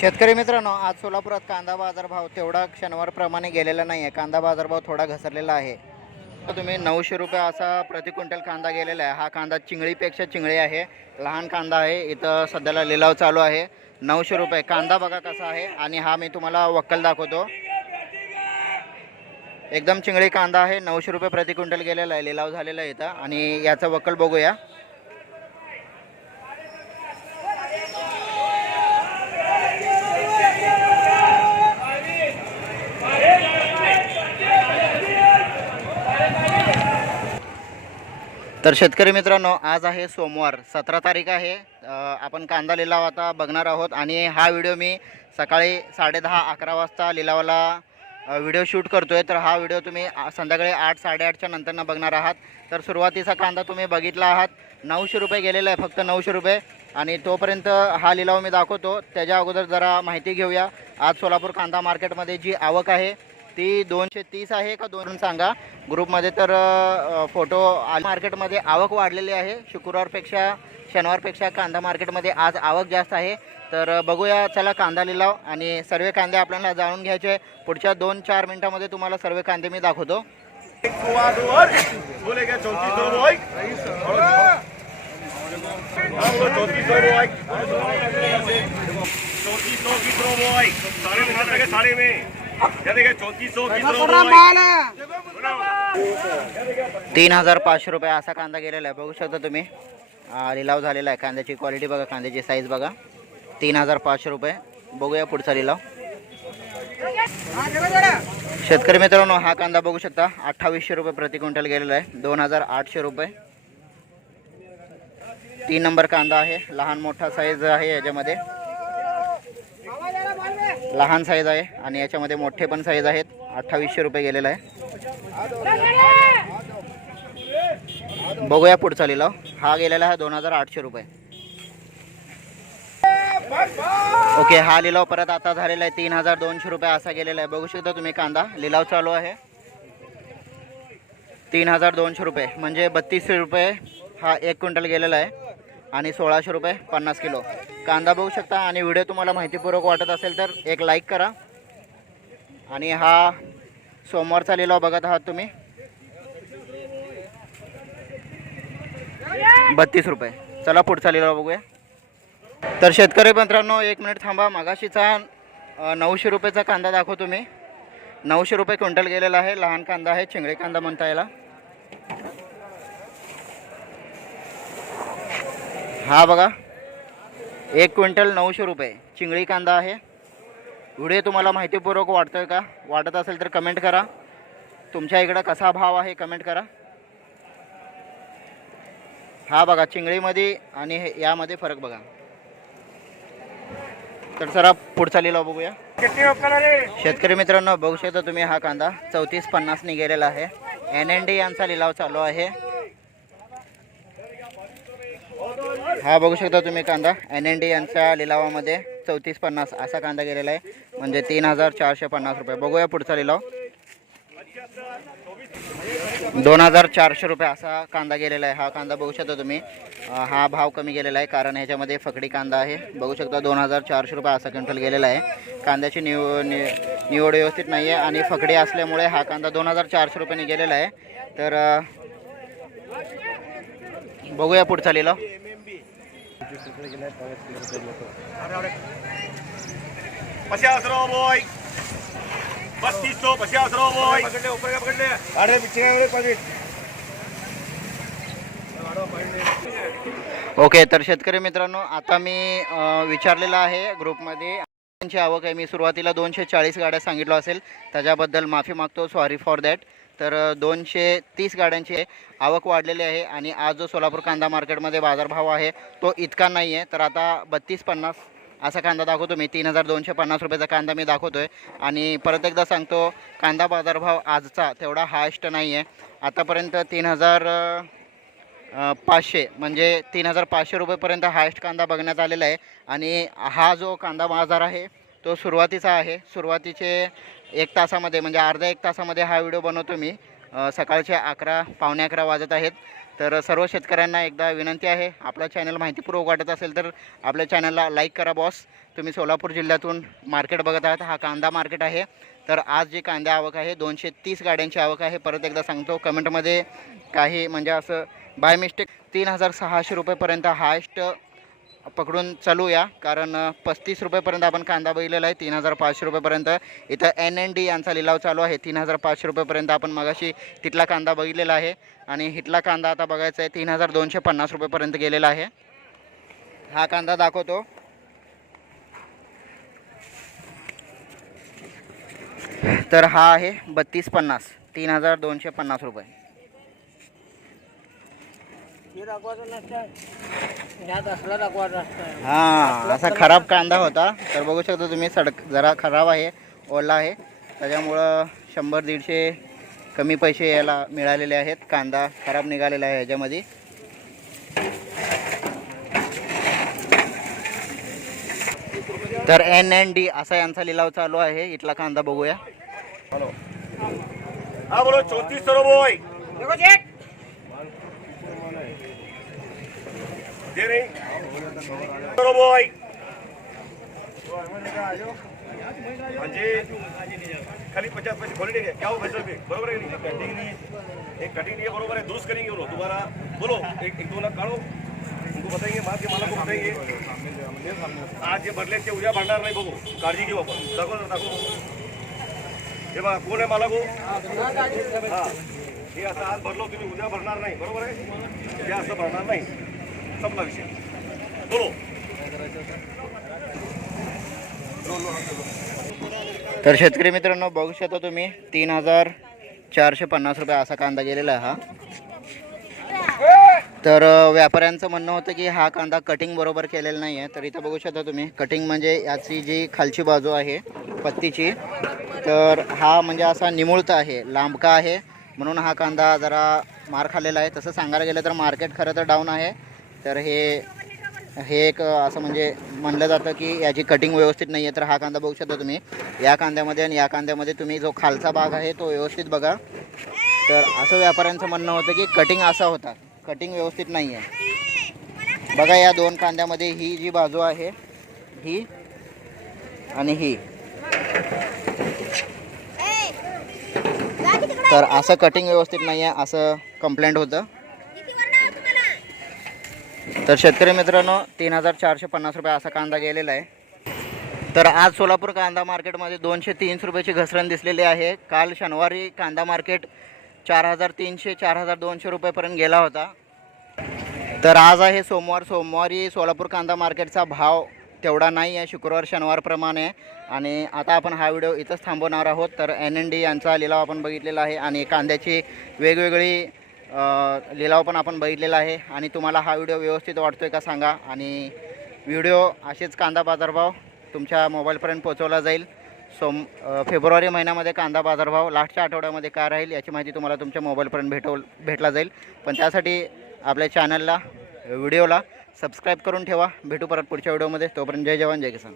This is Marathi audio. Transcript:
शेतकरी मित्रांनो आज सोलापुरात कांदा बाजारभाव तेवढा शनिवारप्रमाणे गेलेला नाही आहे कांदा बाजारभाव थोडा घसरलेला आहे. तर तुम्ही नऊशे रुपये असा प्रति क्विंटल कांदा गेलेला आहे. हा कांदा चिंगळीपेक्षा चिंगळी आहे. लहान कांदा आहे. इथं सध्याला लिलाव चालू आहे. नऊशे रुपये. कांदा बघा कसा आहे. आणि हा मी तुम्हाला वक्कल दाखवतो. एकदम चिंगळी कांदा आहे. नऊशे रुपये प्रति क्विंटल गेलेला आहे. लिलाव झालेला आहे इथं. आणि याचा वक्कल बघूया. तर शेतकरी मित्रांनो आज आहे सोमवार सतरा तारीख आहे. आपण कांदा लिलाव आता बघणार आहोत आणि हा व्हिडिओ मी सकाळी साडेदहा अकरा वाजता लिलावाला व्हिडिओ शूट करतो आहे तर हा व्हिडिओ तुम्ही संध्याकाळी आठ साडेआठच्या नंतरनं बघणार आहात. तर सुरुवातीचा कांदा तुम्ही बघितला आहात. नऊशे रुपये गेलेला आहे फक्त नऊशे रुपये. आणि तोपर्यंत हा लिलाव मी दाखवतो. त्याच्या अगोदर जरा माहिती घेऊया. आज सोलापूर कांदा मार्केटमध्ये जी आवक आहे ती दोनशे तीस आहे का दोन सांगा ग्रुपमध्ये तर फोटो मार्केटमध्ये आवक वाढलेली आहे शुक्रवारपेक्षा शनिवारपेक्षा कांदा मार्केटमध्ये आज आवक जास्त आहे तर बघूया चला कांदा लिलाव आणि सर्व कांदे आपल्याला जाणून घ्यायचे पुढच्या दोन चार मिनटामध्ये तुम्हाला सर्व कांदे मी दाखवतो Ecuador, साढ़े में तीन हजार पाचशे रुपये असा कांदा गेलेला आहे. बघू शकता तुम्ही. लिलाव झालेला आहे. कांद्याची क्वालिटी बघा कांद्याची साईज बघा. तीन हजार पाचशे रुपये. बघूया पुढचा लिलाव. शेतकरी मित्रांनो हा कांदा बघू शकता. अठ्ठावीसशे रुपये प्रति क्विंटल गेलेला आहे. दोन हजार आठशे रुपये. तीन नंबर कांदा आहे. लहान मोठा साईज आहे याच्यामध्ये. लहान साईज आहे आणि याच्यामध्ये मोठे पण साईज आहेत. अठ्ठावीसशे रुपये गेलेला आहे. बघूया पुढचा लिलाव. हा गेलेला आहे दोन हजार आठशे रुपये. ओके हा लिलाव परत आता झालेला आहे तीन हजार दोनशे रुपये असा गेलेला आहे. बघू शकता तुम्ही कांदा. लिलाव चालू आहे. तीन हजार दोनशे रुपये. म्हणजे बत्तीसशे रुपये हा एक क्विंटल गेलेला आहे. आणि सोळाशे रुपये पन्नास किलो. कांदा बघू शकता आणि व्हिडिओ तुम्हाला माहितीपूर्वक वाटत असेल तर एक लाईक करा. आणि हा सोमवारचा लिलाव बघत आहात तुम्ही. बत्तीस रुपये. चला पुढचा लिलाव बघूया. तर शेतकरी मित्रांनो एक मिनिट थांबा. मागाशीचा नऊशे रुपयेचा कांदा दाखवतो मी नऊशे रुपये क्विंटल गेलेला आहे. लहान कांदा आहे चिंगळे कांदा म्हणता याला. हा बघा. एक क्विंटल नऊशे रुपये. चिंगळी कांदा आहे. व्हिडिओ तुम्हाला माहितीपूर्वक वाटतोय का? वाटत असेल तर कमेंट करा. तुमच्या इकडं कसा भाव आहे कमेंट करा. हा बघा चिंगळीमध्ये आणि हे यामध्ये फरक बघा. तर जरा पुढचा लिलाव बघूया. शेतकरी मित्रांनो बघू शकता तुम्ही हा कांदा. चौतीस पन्नासनी गेलेला आहे. एन एन डी यांचा लिलाव चालू आहे. हा बघू शकता तुम्ही कांदा. एन एन डी यांच्या लिलावामध्ये चौतीस पन्नास असा कांदा गेलेला आहे. म्हणजे तीन हजार चारशे पन्नास रुपये. बघूया पुढचा लिलाव. दोन हजार चारशे रुपये असा कांदा गेलेला आहे. हा कांदा बघू शकता तुम्ही. हा भाव कमी गेलेला आहे कारण ह्याच्यामध्ये फकडी कांदा आहे. बघू शकता दोन हजार चारशे रुपये असा क्विंटल गेलेला आहे. कांद्याची निव निवड व्यवस्थित नाही आहे आणि फकडी असल्यामुळे हा कांदा दोन हजार चारशे रुपयाने गेलेला आहे. तर बघूया पुढचा लिलाव. पचास रो सौ पचास रो पकड़ ले ऊपर का पकड़ ले अरे पीछे ओके तर शेतकरी मित्रांनो आता मी विचारलेलं आहे ग्रुपमध्ये. आवक आहे. मी सुरुवातीला दोनशे चाळीस गाड्या सांगितलं असेल. त्याच्याबद्दल माफी मागतो. सॉरी फॉर दॅट तर दोनशे तीस गाड्यांची आवक वाढलेली आहे आणि आज जो सोलापूर कांदा मार्केटमध्ये बाजारभाव आहे तो इतका नाही आहे तर आता बत्तीस पन्नास असा कांदा दाखवतो मी. तीन हजार दोनशे पन्नास रुपयाचा कांदा मी दाखवतो आहे आणि परत एकदा सांगतो कांदा बाजारभाव आजचा तेवढा हायस्ट नाही आहे आतापर्यंत तीन हजार पाचशे म्हणजे तीन हजार पाचशे रुपयेपर्यंत हायस्ट कांदा बघण्यात आलेला आहे. आणि हा जो कांदा बाजार आहे तो सुरुवातीचा आहे. सुरुवातीचे एक तासामध्ये म्हणजे अर्ध्या एक तासामध्ये हा व्हिडिओ बनवतो मी. सकाळचे अकरा पावणे अकरा वाजत आहेत. तर सर्व शेतकऱ्यांना एकदा विनंती आहे आपला चॅनल माहितीपूर्वक वाटत असेल तर आपल्या चॅनलला लाईक करा बॉस तुम्ही सोलापूर जिल्ह्यातून मार्केट बघत आहात हा कांदा मार्केट आहे. तर आज जी कांदा आवक आहे दोनशे तीस गाड्यांची आवक आहे. परत एकदा सांगतो कमेंटमध्ये काही म्हणजे असं बाय मिस्टेक तीन हजार सहाशे रुपयेपर्यंत हायस्ट पकडून चालूया कारण पस्तीस रुपयेपर्यंत आपण कांदा बघितलेला आहे तीन हजार पाचशे रुपयेपर्यंत. इथं एन एन डी यांचा लिलाव चालू आहे तीन हजार पाचशे रुपयेपर्यंत आपण मगाशी तिथला कांदा बघितलेला आहे. आणि हिथला कांदा आता बघायचा आहे तीन हजार दोनशे पन्नास रुपयेपर्यंत गेलेला आहे. हा कांदा दाखवतो. तर हा आहे बत्तीस पन्नास तीन हजार दोनशे पन्नास रुपये. हे हां असा खराब कांदा होता. तर बघू शकता तुम्ही सडक जरा खराब आहे ओला आहे. त्याच्यामुळं शंभर दीडशे कमी पैसे याला मिळालेले आहेत. कांदा खराब निघालेला आहे ह्याच्यामध्ये तर एन एन डी असा यांचा लिलाव चालू आहे. इथला कांदा बघूया. हॅलो हा बोलो. चौतीस सौ सौ बोय म्हणजे खाली पचास पैसे क्वालिटी है क्या हो पैसे पे बरोबर है कि नहीं कटिंग नहीं है एक कटिंग नहीं है बरोबर है दुरुस्त करेंगे बोलो दोबारा बोलो एक एक दो लाख काढो उनको बताएंगे माल के माला को बताएंगे आज जे भरले ते उद्या भरणार नाही बघू काळजी घेऊ आपण दाखव ना, दाखव हे बघा कोण आहे मला गो हा हे असं आज भरलो तुम्ही उद्या भरणार नाही बरोबर आहे उद्या असं भरणार नाही संपला विषय बोलो तर शेतकरी मित्रांनो बघू शकता तुम्ही तीन हजार चारशे पन्नास रुपये असा कांदा गेलेला आहे हा. तर व्यापाऱ्यांचं म्हणणं होतं की हा कांदा कटिंग बरोबर केलेला नाही आहे तर इथं बघू शकता तुम्ही कटिंग म्हणजे याची जी खालची बाजू आहे पत्तीची तर हा म्हणजे असा निमुळता आहे लांबका आहे. म्हणून हा कांदा जरा मार खाल्लेला आहे. तसं सांगायला गेलं तर मार्केट खरं तर डाऊन आहे. तर हे हे एक असं म्हणजे म्हणलं जातं की याची कटिंग व्यवस्थित नाही आहे तर हा कांदा बघू शकता तुम्ही. या कांद्यामध्ये आणि या कांद्यामध्ये तुम्ही जो खालचा भाग आहे तो व्यवस्थित बघा. तर असं व्यापाऱ्यांचं म्हणणं होतं की कटिंग असा होता. कटिंग व्यवस्थित नाही आहे बघा या दोन कांद्यामध्ये ही जी बाजू आहे ही आणि ही. तर असं कटिंग व्यवस्थित नाही आहे असं कंप्लेंट होतं. तर शेतकरी मित्रांनो तीन हजार चारशे पन्नास रुपये असा कांदा गेलेला आहे. तर आज सोलापूर कांदा मार्केटमध्ये दोनशे तीनशे रुपयाची घसरण दिसलेली आहे. काल शनिवारी कांदा मार्केट चार हजार तीनशे चार हजार दोनशे रुपयेपर्यंत गेला होता. तर आज आहे सोमवार. सोमवारी सोलापूर कांदा मार्केटचा भाव तेवढा नाही आहे. शुक्रवार शनिवारप्रमाणे आणि आता आपण हा व्हिडिओ इथंच थांबवणार आहोत. तर एन एन डी यांचा लिलाव आपण बघितलेला आहे. आणि कांद्याची वेगवेगळी लिलाव पण आपण बघितलेला आहे. आणि तुम्हाला हा व्हिडिओ व्यवस्थित वाटतो आहे का सांगा. आणि व्हिडिओ असेच कांदा बाजारभाव तुमच्या मोबाईलपर्यंत पोहोचवला जाईल. सोम फेब्रुवारी महिन्यामध्ये कांदा बाजारभाव लास्टच्या आठवड्यामध्ये काय राहील याची माहिती तुम्हाला तुमच्या मोबाईलपर्यंत भेटव भेटला जाईल. पण त्यासाठी आपल्या चॅनलला व्हिडिओला सबस्क्राईब करून ठेवा. भेटू परत पुढच्या व्हिडिओमध्ये. तोपर्यंत जय जवान जय किसान.